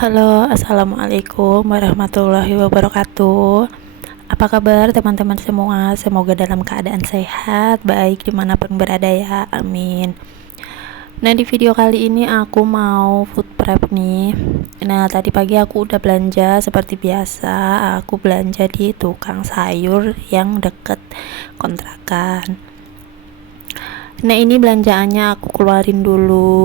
Halo, assalamualaikum warahmatullahi wabarakatuh. Apa kabar teman-teman semua? Semoga dalam keadaan sehat, baik dimanapun berada ya, amin. Nah, di video kali ini aku mau food prep nih. Nah, tadi pagi aku udah belanja seperti biasa. Aku belanja di tukang sayur yang deket kontrakan. Nah, ini belanjaannya aku keluarin dulu.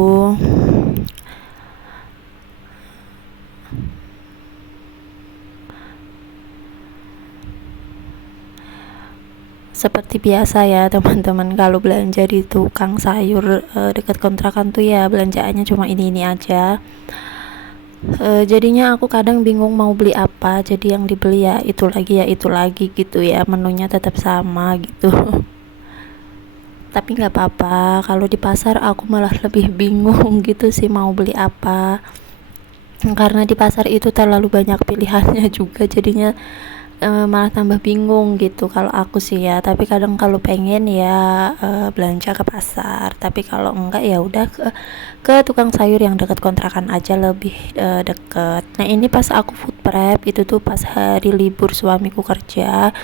Seperti biasa ya teman-teman, kalau belanja di tukang sayur dekat kontrakan tuh ya belanjaannya cuma ini aja. Jadinya aku kadang bingung mau beli apa, jadi yang dibeli ya itu lagi gitu ya, menunya tetap sama gitu. Tapi nggak apa-apa, kalau di pasar aku malah lebih bingung gitu sih mau beli apa, karena di pasar itu terlalu banyak pilihannya juga, jadinya malah tambah bingung gitu kalau aku sih ya. Tapi kadang kalau pengen ya belanja ke pasar, tapi kalau enggak ya udah ke tukang sayur yang dekat kontrakan aja, lebih deket. Nah, ini pas aku food prep itu tuh pas hari libur suamiku kerja.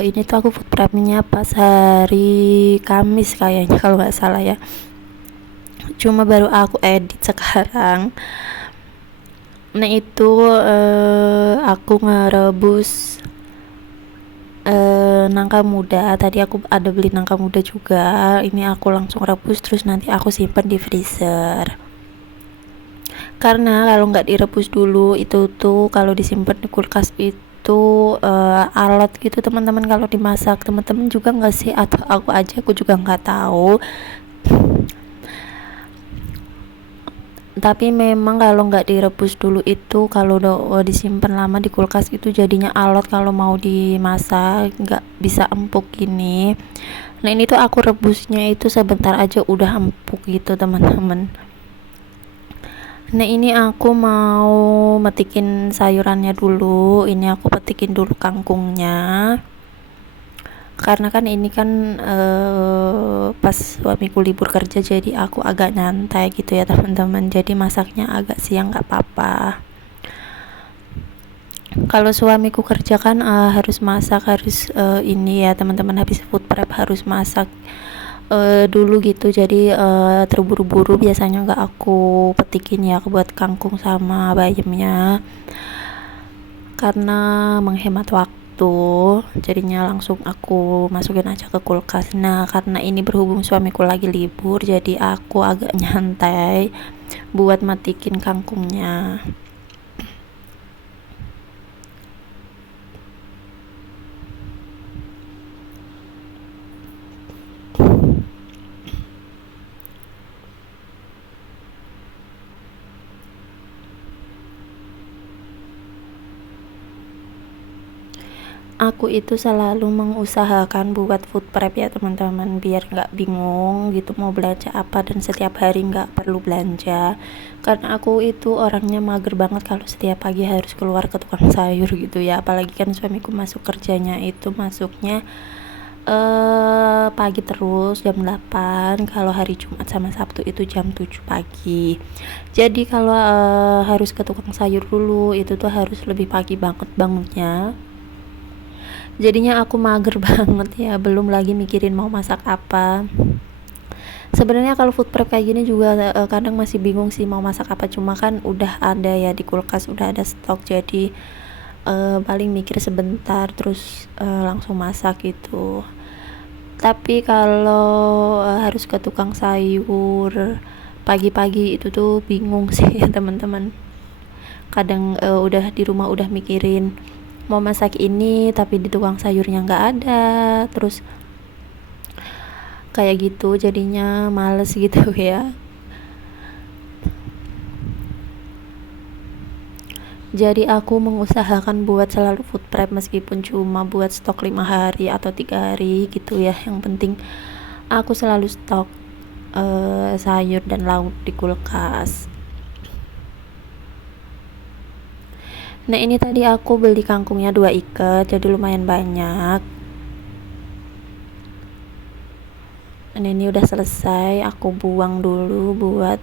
Ini tuh aku food prepnya pas hari Kamis kayaknya kalau nggak salah ya, cuma baru aku edit sekarang. Nah, itu aku ngerebus nangka muda. Tadi aku ada beli nangka muda juga, ini aku langsung rebus terus nanti aku simpan di freezer, karena kalau nggak direbus dulu itu tuh kalau disimpan di kulkas itu alot gitu teman-teman kalau dimasak. Teman-teman juga nggak sih, atau aku aja, aku juga nggak tahu. Tapi memang kalau nggak direbus dulu itu, kalau disimpan lama di kulkas itu jadinya alot, kalau mau dimasak nggak bisa empuk gini. Nah, ini tuh aku rebusnya itu sebentar aja udah empuk gitu teman-teman. Nah, ini aku mau metikin sayurannya dulu. Ini aku petikin dulu kangkungnya, karena kan ini kan pas suamiku libur kerja, jadi aku agak nyantai gitu ya teman-teman, jadi masaknya agak siang nggak apa-apa. Kalau suamiku kerja kan harus masak, harus ini ya teman-teman, habis food prep harus masak dulu gitu, jadi terburu-buru biasanya nggak aku petikin ya buat kangkung sama bayamnya, karena menghemat waktu, jadinya langsung aku masukin aja ke kulkas. Nah, karena ini berhubung suamiku lagi libur, jadi aku agak nyantai buat matikin kangkungnya. Aku itu selalu mengusahakan buat food prep ya teman-teman, biar nggak bingung gitu mau belanja apa, dan setiap hari nggak perlu belanja, karena aku itu orangnya mager banget kalau setiap pagi harus keluar ke tukang sayur gitu ya. Apalagi kan suamiku masuk kerjanya itu masuknya pagi terus jam 8, kalau hari Jumat sama Sabtu itu jam 7 pagi. Jadi kalau harus ke tukang sayur dulu itu tuh harus lebih pagi banget bangunnya, jadinya aku mager banget ya, belum lagi mikirin mau masak apa. Sebenarnya kalau food prep kayak gini juga kadang masih bingung sih mau masak apa, cuma kan udah ada ya di kulkas, udah ada stok, jadi paling mikir sebentar terus langsung masak gitu. Tapi kalau harus ke tukang sayur pagi-pagi itu tuh bingung sih ya teman-teman. Kadang udah di rumah udah mikirin mau masak ini, tapi di tukang sayurnya nggak ada, terus kayak gitu jadinya males gitu ya. Jadi aku mengusahakan buat selalu food prep, meskipun cuma buat stok 5 hari atau 3 hari gitu ya, yang penting aku selalu stok sayur dan lauk di kulkas. Nah, ini tadi aku beli kangkungnya 2 ikat, jadi lumayan banyak. Dan ini udah selesai, aku buang dulu buat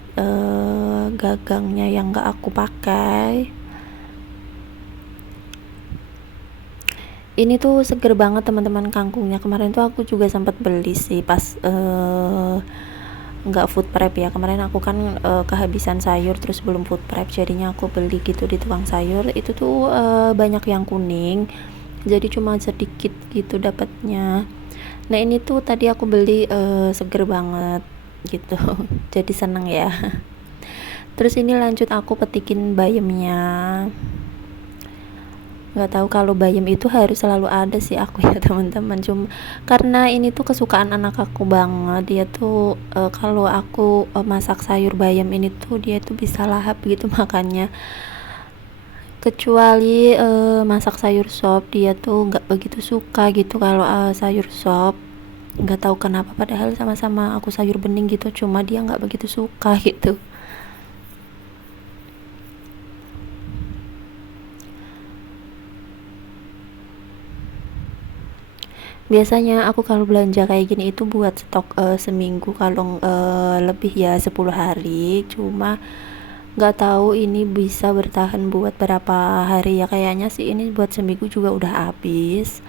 gagangnya yang gak aku pakai. Ini tuh seger banget teman-teman kangkungnya. Kemarin tuh aku juga sempat beli sih pas nggak food prep ya. Kemarin aku kan kehabisan sayur terus belum food prep, jadinya aku beli gitu di tukang sayur. Itu tuh banyak yang kuning, jadi cuma sedikit gitu dapatnya. Nah ini tuh tadi aku beli seger banget gitu jadi seneng ya. Terus ini lanjut aku petikin bayamnya. Nggak tahu kalau bayam itu harus selalu ada sih aku ya teman-teman, cuma karena ini tuh kesukaan anak aku banget. Dia tuh kalau aku masak sayur bayam ini tuh dia tuh bisa lahap gitu makannya. Kecuali masak sayur sop, dia tuh nggak begitu suka gitu kalau sayur sop. Nggak tahu kenapa, padahal sama-sama aku sayur bening gitu, cuma dia nggak begitu suka gitu. Biasanya aku kalau belanja kayak gini itu buat stok seminggu, kalau lebih ya 10 hari. Cuma nggak tahu ini bisa bertahan buat berapa hari ya. Kayaknya sih ini buat seminggu juga udah habis.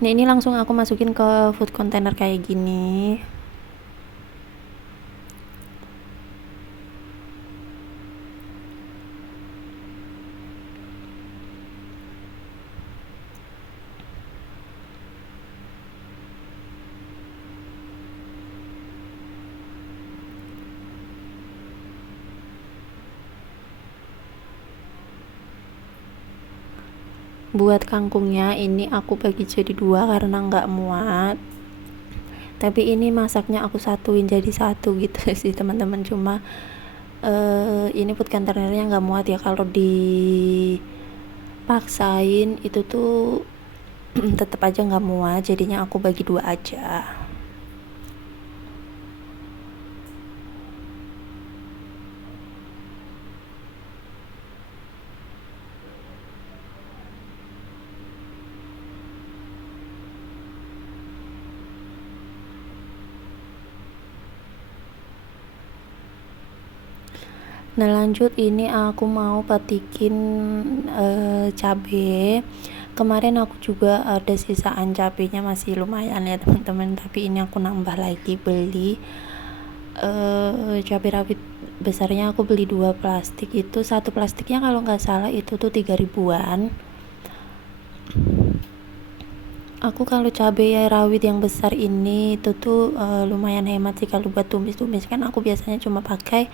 Nah ini langsung aku masukin ke food container kayak gini. Buat kangkungnya ini aku bagi jadi 2 karena nggak muat. Tapi ini masaknya aku satuin jadi satu gitu sih teman-teman. Cuma ini food containernya nggak muat ya, kalau dipaksain itu tuh tetap aja nggak muat, jadinya aku bagi 2 aja. Nah lanjut ini aku mau petikin cabe. Kemarin aku juga ada sisaan cabenya, masih lumayan ya teman-teman, tapi ini aku nambah lagi beli cabai rawit besarnya. Aku beli 2 plastik, itu satu plastiknya kalau nggak salah itu tuh 3 ribuan. Aku kalau cabai rawit yang besar ini itu tuh lumayan hemat sih kalau buat tumis-tumis. Kan aku biasanya cuma pakai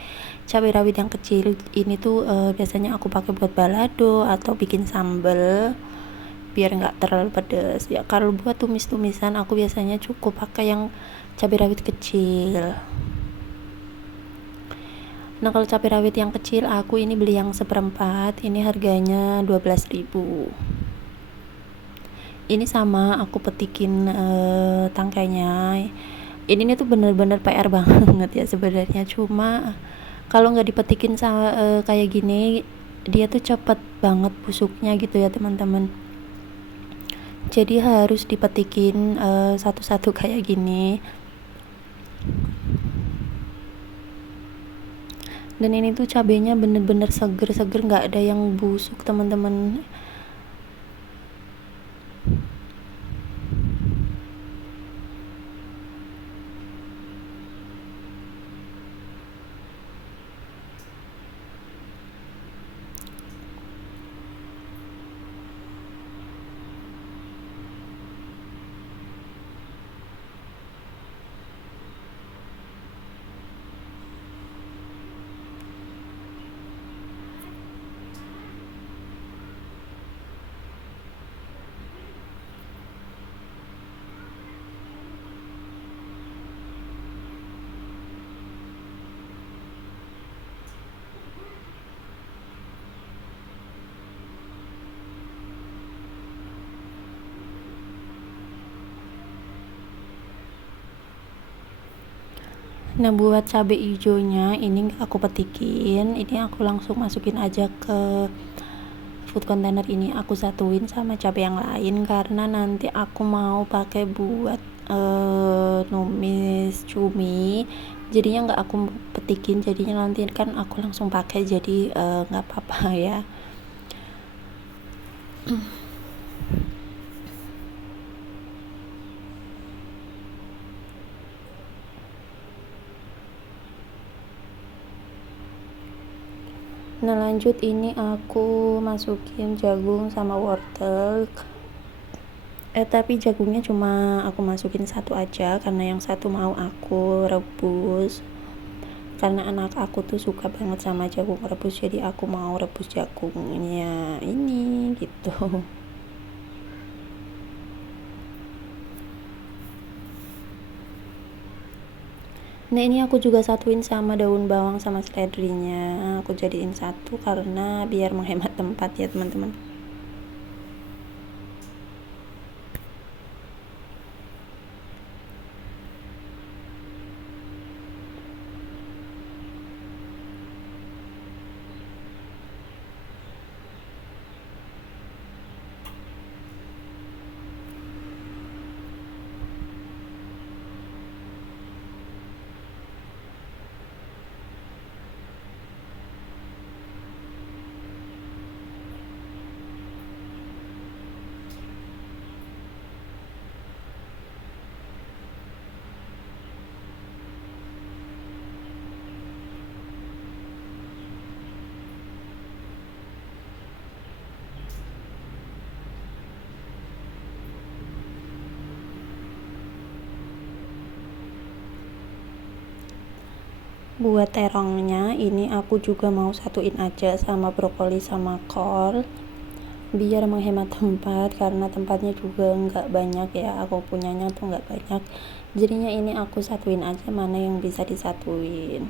cabai rawit yang kecil. Ini tuh biasanya aku pakai buat balado atau bikin sambal biar nggak terlalu pedas ya. Kalau buat tumis-tumisan aku biasanya cukup pakai yang cabai rawit kecil. Nah kalau cabai rawit yang kecil aku ini beli yang seperempat, ini harganya 12.000. Ini sama aku petikin tangkainya. Ini nih tuh bener-bener PR banget ya sebenarnya, cuma kalau nggak dipetikin sama kayak gini dia tuh cepet banget busuknya gitu ya teman-teman. Jadi harus dipetikin satu-satu kayak gini. Dan ini tuh cabenya bener-bener seger-seger, nggak ada yang busuk teman-teman. Nah buat cabai hijaunya ini aku petikin, ini aku langsung masukin aja ke food container ini, aku satuin sama cabai yang lain karena nanti aku mau pakai buat numis cumi. jadinya nggak aku petikin, jadinya nanti kan aku langsung pakai, jadi nggak apa-apa ya. Nah lanjut, ini aku masukin jagung sama wortel, tapi jagungnya cuma aku masukin satu aja karena yang satu mau aku rebus, karena anak aku tuh suka banget sama jagung rebus, jadi aku mau rebus jagungnya ini gitu. Nah ini aku juga satuin sama daun bawang sama seledrinya, aku jadiin satu karena biar menghemat tempat ya teman-teman. Buat terongnya ini aku juga mau satuin aja sama brokoli sama kol, biar menghemat tempat karena tempatnya juga nggak banyak ya, aku punyanya tuh nggak banyak, jadinya ini aku satuin aja mana yang bisa disatuin.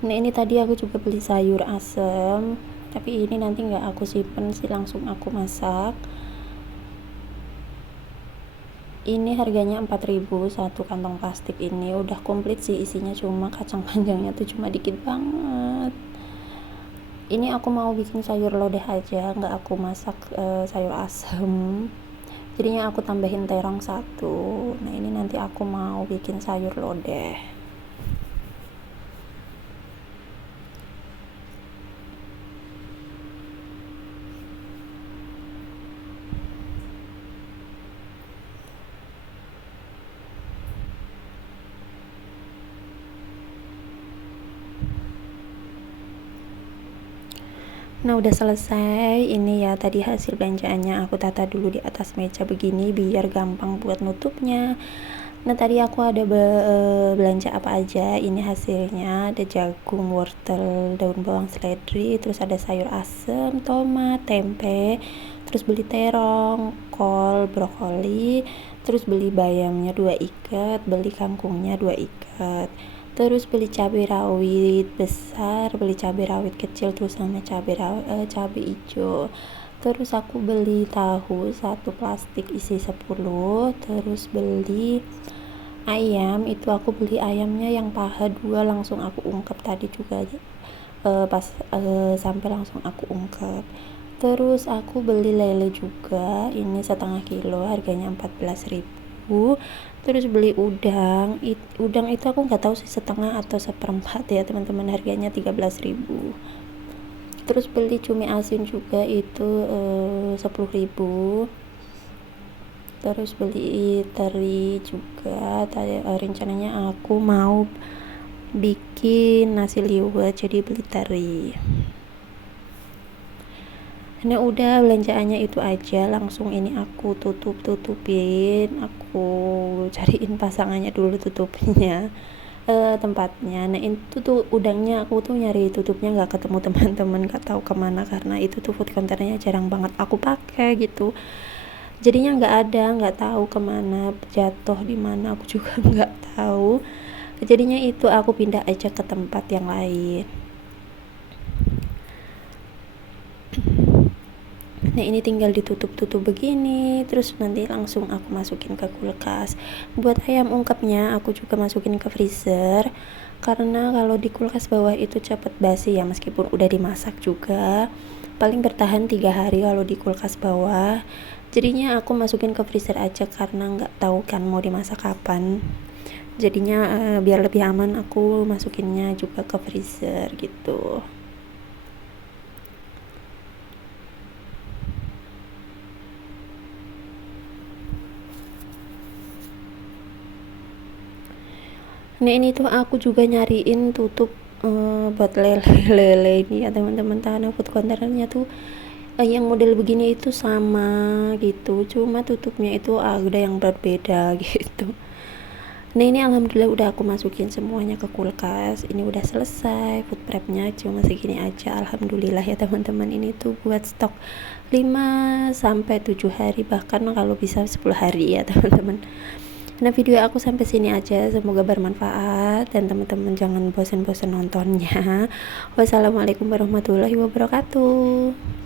Nah ini tadi aku juga beli sayur asem, tapi ini nanti nggak aku simpen sih, langsung aku masak. Ini harganya 4.000 satu kantong plastik, ini udah komplit sih isinya, cuma kacang panjangnya tuh cuma dikit banget. Ini aku mau bikin sayur lodeh aja, nggak aku masak sayur asem, jadinya aku tambahin terong satu. Nah ini nanti aku mau bikin sayur lodeh. Nah udah selesai ini ya, tadi hasil belanjaannya aku tata dulu di atas meja begini biar gampang buat nutupnya. Nah tadi aku ada belanja apa aja, ini hasilnya ada jagung, wortel, daun bawang, seledri, terus ada sayur asem, tomat, tempe, terus beli terong, kol, brokoli, terus beli bayamnya 2 ikat, beli kangkungnya 2 ikat, terus beli cabai rawit besar, beli cabai rawit kecil, terus sama cabai hijau. Terus aku beli tahu 1 plastik isi 10, terus beli ayam, itu aku beli ayamnya yang paha 2, langsung aku ungkep tadi juga pas sampai langsung aku ungkep. Terus aku beli lele juga, ini setengah kilo, harganya 14.000. Terus beli udang, udang itu aku nggak tahu sih setengah atau seperempat ya teman-teman, harganya 13.000. Terus beli cumi asin juga itu 10.000. Terus beli teri juga, rencananya aku mau bikin nasi liwet, jadi beli teri. Nah udah belanjaannya itu aja, langsung ini aku tutupin, aku cariin pasangannya dulu tutupnya tempatnya. Nah itu tuh udangnya aku tuh nyari tutupnya nggak ketemu teman-teman, nggak tahu kemana karena itu tuh food counternya jarang banget aku pakai gitu, jadinya nggak tahu kemana, jatuh di mana aku juga nggak tahu, jadinya itu aku pindah aja ke tempat yang lain. Nah ini tinggal ditutup-tutup begini, terus nanti langsung aku masukin ke kulkas. Buat ayam ungkepnya aku juga masukin ke freezer, karena kalau di kulkas bawah itu cepet basi ya, meskipun udah dimasak juga paling bertahan 3 hari kalau di kulkas bawah. Jadinya aku masukin ke freezer aja karena nggak tahu kan mau dimasak kapan. Jadinya biar lebih aman aku masukinnya juga ke freezer gitu. Nah ini tuh aku juga nyariin tutup buat lele ini ya teman-teman. Tahanan food containernya tuh yang model begini itu sama gitu, cuma tutupnya itu ada yang berbeda gitu. Nah ini alhamdulillah udah aku masukin semuanya ke kulkas. Ini udah selesai, food prepnya cuma segini aja, alhamdulillah ya teman-teman. Ini tuh buat stok 5-7 hari, bahkan kalau bisa 10 hari ya teman-teman. Nah video aku sampai sini aja, semoga bermanfaat dan teman-teman jangan bosan-bosan nontonnya. Wassalamualaikum warahmatullahi wabarakatuh.